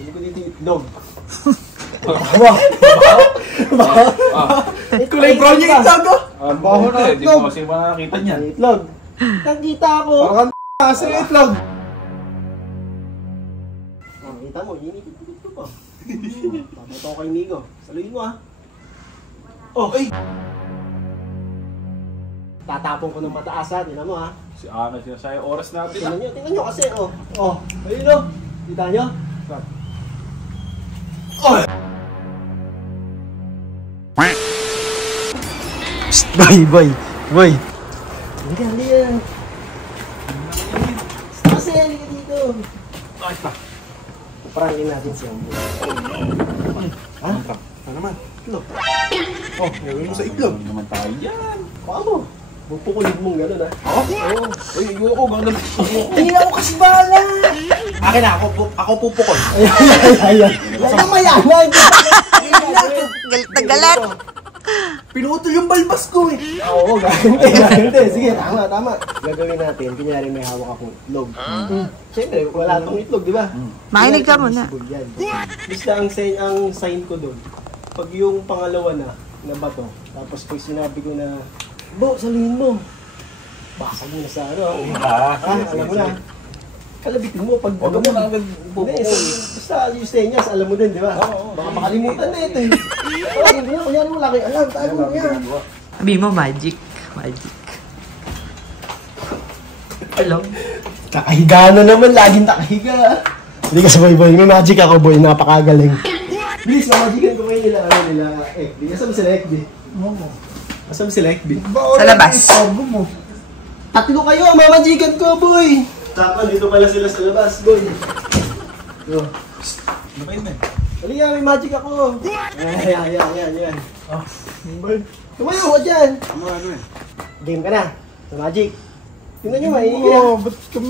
Hindi ko dito yung itlog. Kulay brown yung itlog ko. Ang baho na, hindi ko kasi makakita niyan. Itlog. Nakita ako. Parang kasi yung itlog. Kita mo, yinipit ko dito po. Papato ko kay Migo. Saluhin mo Oh, ay! Tatapon ko ng mataas tingnan mo Si Ana sinasabi, oras natin Tingnan nyo kasi ayun Kita nyo? Boy. Halika. Kasi, halika dito. Ay, pa. Parangin natin siya. Ano naman? Itlog. Gawin mo sa itlog. Ano naman tayo yan? Baka mo. Pupukulit mong gano'n Uy, ayoko, gano'n. Hindi ako kasi bala. Akin na, ako pupukol. Ayan. Yan mayaman. Galit na galit. Pinutol yung balbas ko Oo, ganti. Sige, tama. Gagawin natin, kunyari may hawak akong itlog. Siyempre, wala itong itlog, di ba? Makinig ka muna. Basta ang sign ko doon, pag yung pangalawa na bato, tapos pag sinabi ko na, Bo, saluhin mo. Basag mo na sa alam mo na. Kalabitin mo pag... Huwag mo na agad pupukol. Basta yung senyas, alam mo din, di ba? Baka makalimutan na ito kunyari mo laki alam, tayo mo yan. Sabi mo, magic. Hello? Kakahiga na naman, laging nakahiga. Hindi ka sabay boy, may magic ako boy, napakagaling. Bilis, mamagigan ko kayo nila FB. Kasama sila FB? Kasama sila FB? Sa labas. Tatlo kayo, mamagigan ko boy. Saka dito pala sila sa labas, boy. Lumayin na Halika, may magic ako. Yan. Tumayo ka dyan. Game ka na. Sa magic. Tingnan nyo, maingin ka. Ba't kami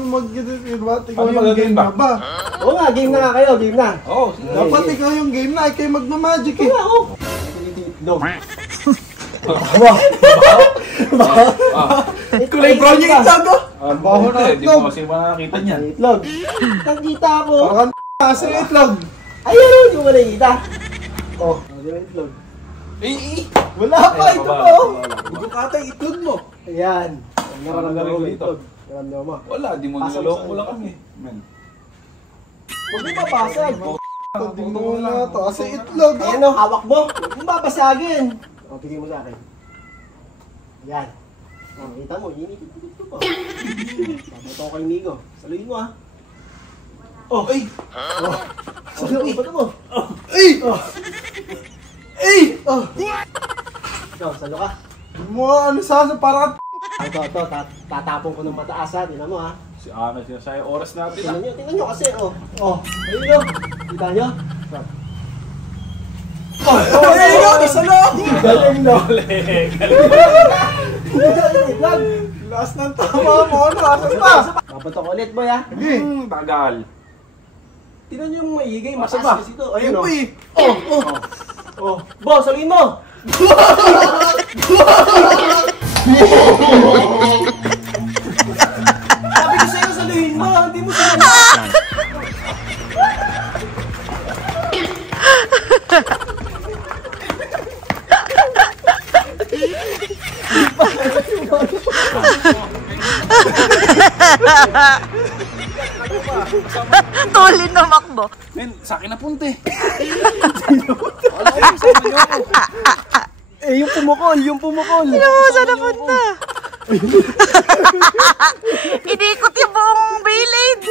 ikaw Paano yung game na ba? Oo nga, game na nga kayo, game na. Oo, Dapat ikaw yung game na, ikaw yung magmamagic Dog. Kulay brown yung itlog ko. ang baho na, hindi ko kasi makakita niyan. Itlog. Nakita ako. Parang kasi yung itlog. Ayun, hindi mo nakikita. Hindi mo itlog. Wala pa, ito pa Ikaw katay itlog mo. Ayan. Nararamdaman mo Galing itlog. Nararamdaman mo. Wala, di mo niloloko mo lang kami. Men. Huwag mo papasag. Hindi mo na ito kasi itlog. Ayan o, hawak mo. Huwag mo papasagin. Tingin mo sa akin. Yan. Kita mo, yinipit ko dito po. Papato ko kay Migo. Saluhin mo ay! Saluhin mo. Ikaw, salo ka. Ano sana parang Ito, tatapon ko ng mataas tingnan mo Si Ana sinasabi, oras natin Tingnan nyo kasi ayun Kita nyo? ikaw nasa loob. Galing Last ng tama mo. Asan pa? Papato ko ulit boy Tagal. Tingnan nyo yung maigay, Asa mataas ba? kasi ito. Ayun po Bo, saluhin mo! Sabi ko sa'yo, saluhin mo! Hindi mo saluhin! Tulin na makbo. Men, sa akin na punte. Wala ko, sama niyo ako. Yung pumukol! Ano mo, saan napunta? Inikot yung buong village.